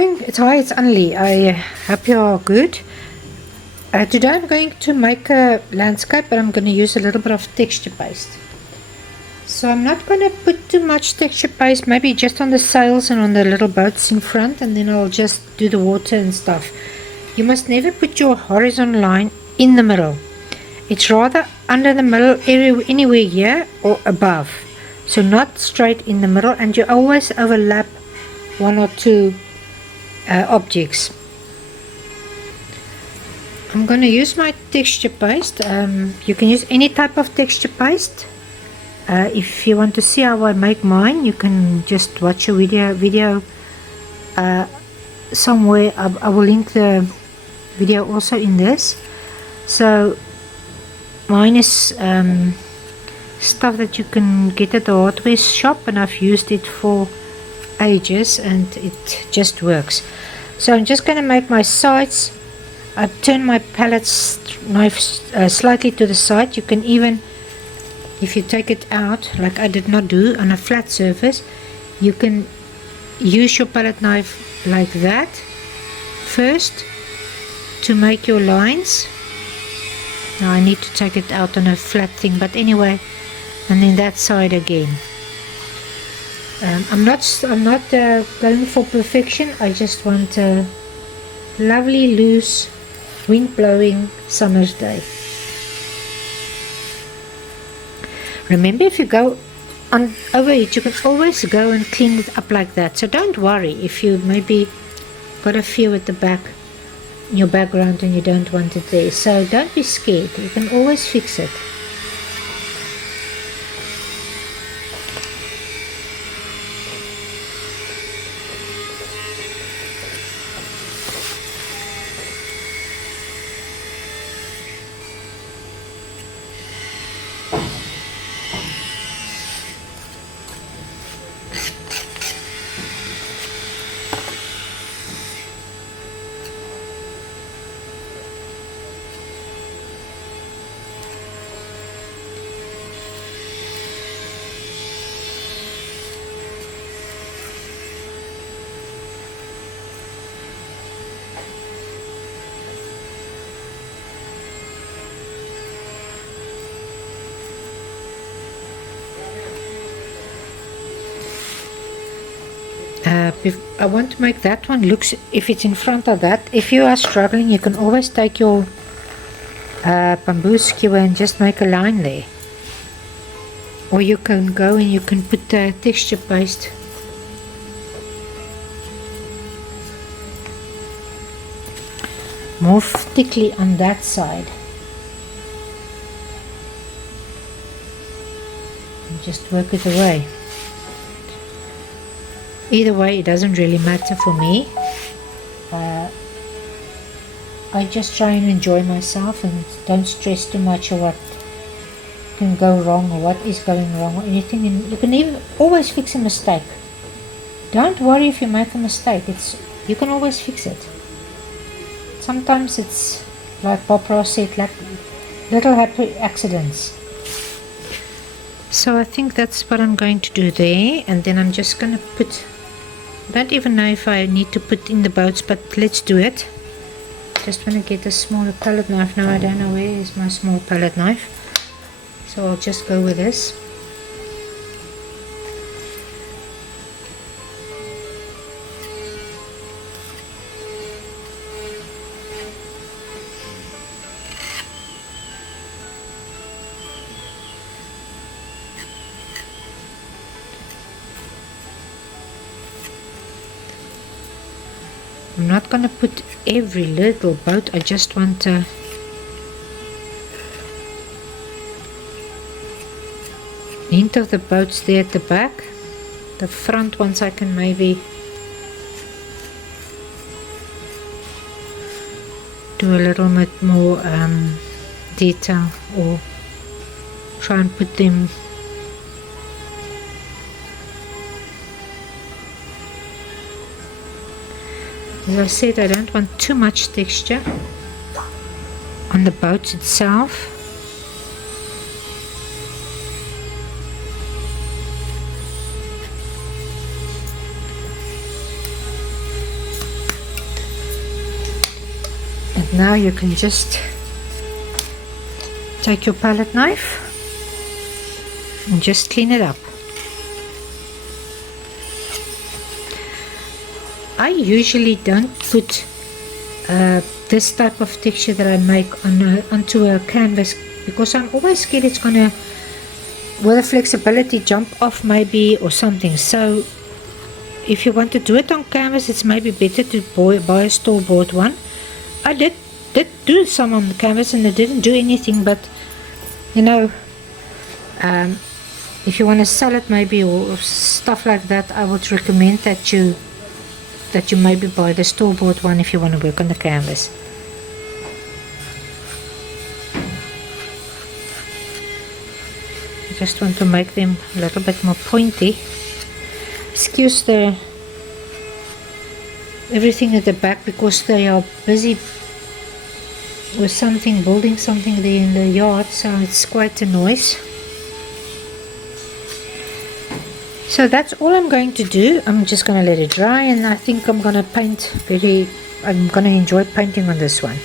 Hi, it's Annelie. I hope you are good. Today I'm going to make a landscape, but I'm going to use a little bit of texture paste. So I'm not going to put too much texture paste, maybe just on the sails and on the little boats in front, and then I'll just do the water and stuff. You must never put your horizontal line in the middle. It's rather under the middle, anywhere here or above. So not straight in the middle, and you always overlap one or two objects. I'm going to use my texture paste. You can use any type of texture paste. If you want to see how I make mine, you can just watch a video somewhere. I will link the video also in this. So mine is stuff that you can get at the hardware shop, and I've used it for ages and it just works. So I'm just going to make my sides. I've turned my palette knife slightly to the side. You can even, if you take it out like I did not do on a flat surface, you can use your palette knife like that first to make your lines. Now I need to take it out on a flat thing, but anyway, and then that side again. I'm not going for perfection. I just want a lovely, loose, wind blowing summer's day. Remember, if you go on over it, you can always go and clean it up like that. So don't worry if you maybe got a few at the back in your background and you don't want it there. So don't be scared. You can always fix it. I want to make that one looks, if it's in front of that, if you are struggling, you can always take your bamboo skewer and just make a line there, or you can go and you can put the texture paste more thickly on that side and just work it away. Either way, it doesn't really matter for me. I just try and enjoy myself and don't stress too much or what can go wrong or what is going wrong or anything. And you can even always fix a mistake. Don't worry if you make a mistake. You can always fix it. Sometimes it's like Bob Ross said, like little happy accidents. So I think that's what I'm going to do there, and then I'm just going to put, I don't even know if I need to put in the boats, but let's do it. Just want to get a smaller palette knife. Now I don't know where is my small palette knife, so I'll just go with this. I'm not going to put every little boat, I just want the hint of the boats there at the back. The front ones I can maybe do a little bit more detail, or try and put them as I said, I don't want too much texture on the boat itself. now you can just take your palette knife and just clean it up. I usually don't put this type of texture that I make onto a canvas because I'm always scared it's gonna, with the flexibility, jump off maybe or something. So if you want to do it on canvas, it's maybe better to buy a store-bought one. I did do some on the canvas and it didn't do anything, but you know, if you want to sell it maybe or stuff like that, I would recommend that you maybe buy the store-bought one if you want to work on the canvas. I just want to make them a little bit more pointy. Excuse everything at the back because they are busy with something, building something there in the yard, so it's quite a noise. So that's all I'm going to do. I'm just going to let it dry, and I think I'm going to paint I'm going to enjoy painting on this one.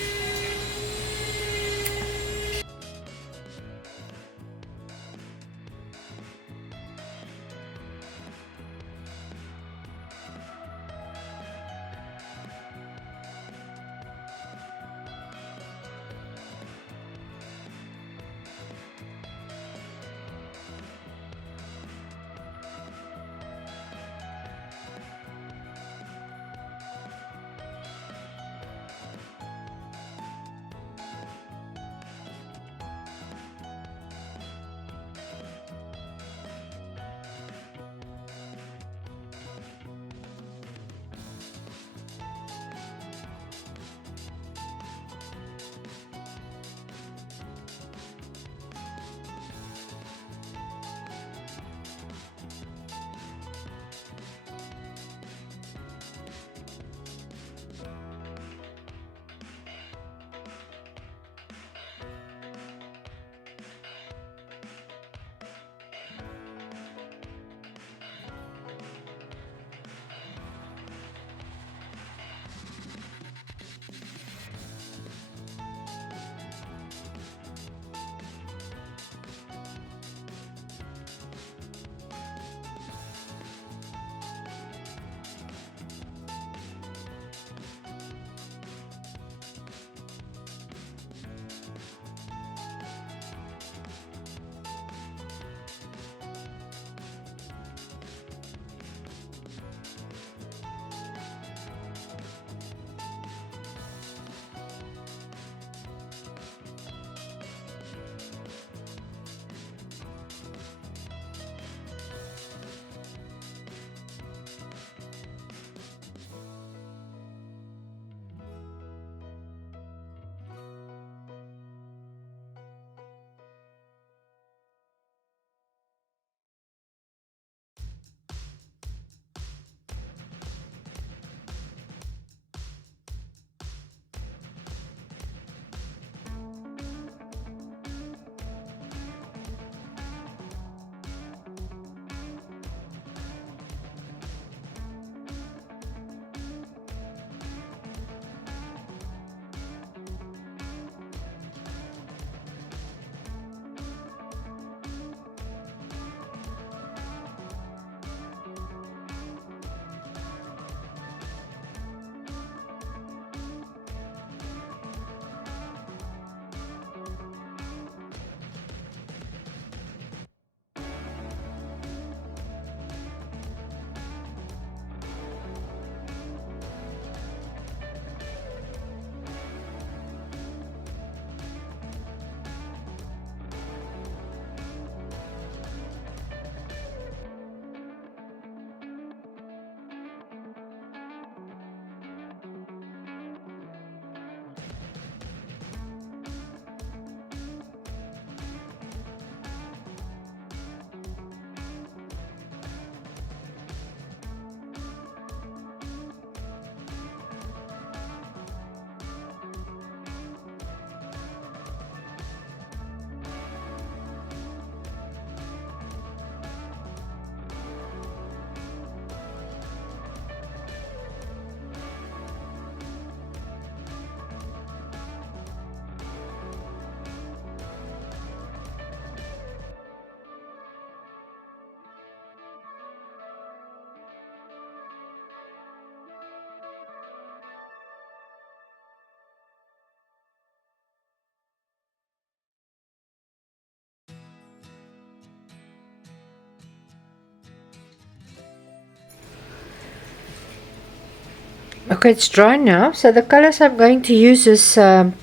Okay, it's dry now. So the colors I'm going to use is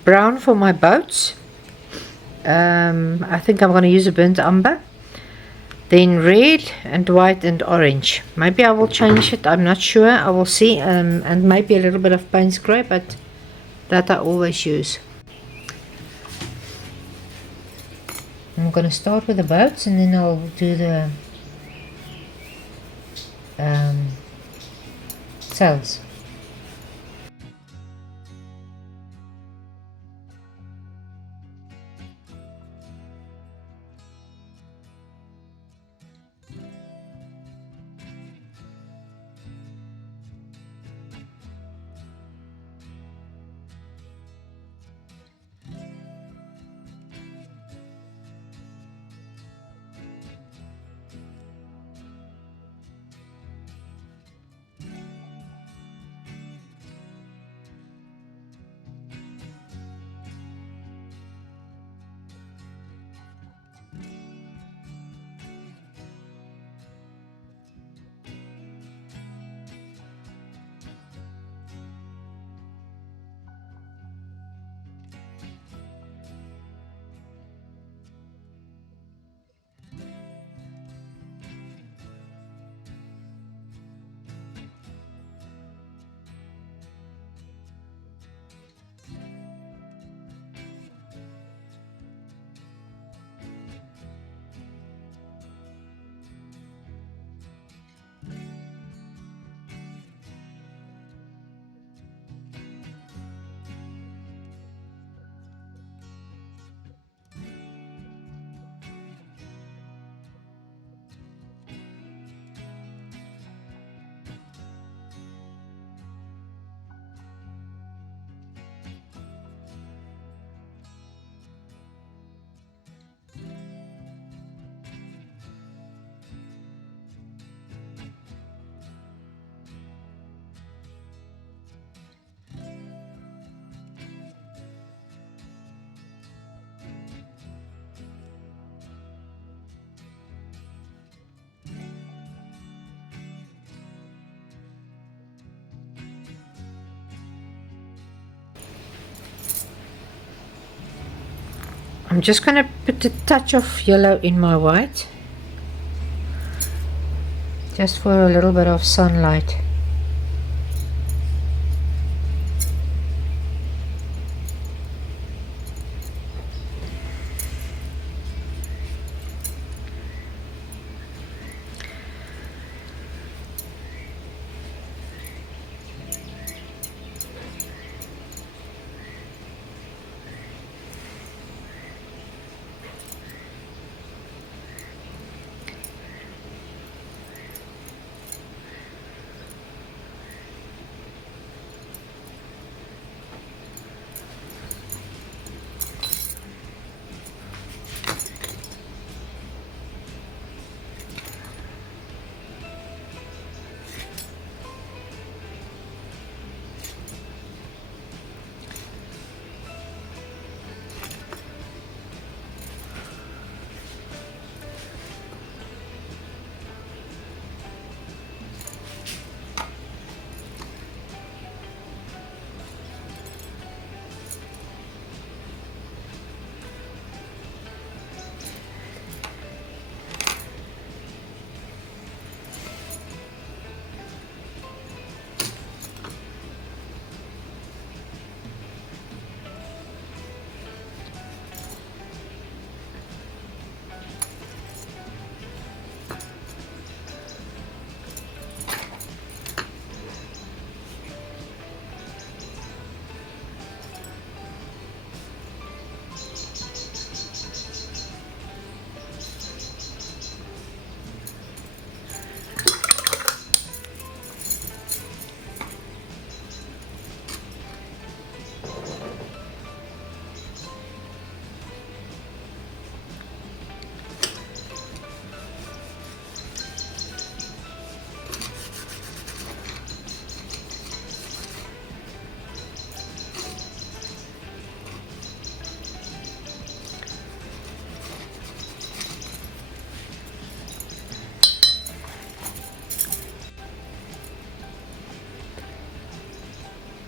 brown for my boats. I think I'm going to use a burnt umber. Then red and white and orange. Maybe I will change it. I'm not sure. I will see. And maybe a little bit of Payne's grey, but that I always use. I'm going to start with the boats and then I'll do the sails. I'm just going to put a touch of yellow in my white, just for a little bit of sunlight.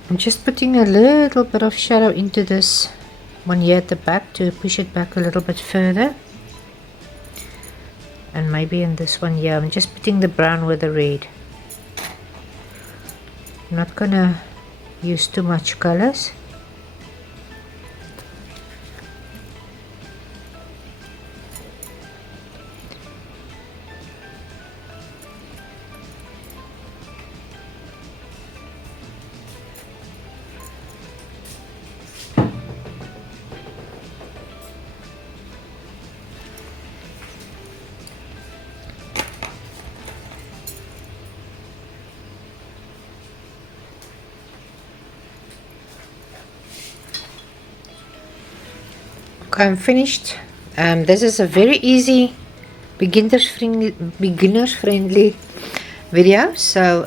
I'm just putting a little bit of shadow into this one here at the back to push it back a little bit further, and maybe in this one here I'm just putting the brown with the red. I'm not gonna use too much colors. Okay, I'm finished. This is a very easy beginners friendly video, so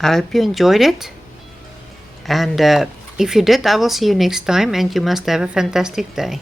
I hope you enjoyed it, and if you did, I will see you next time, and you must have a fantastic day.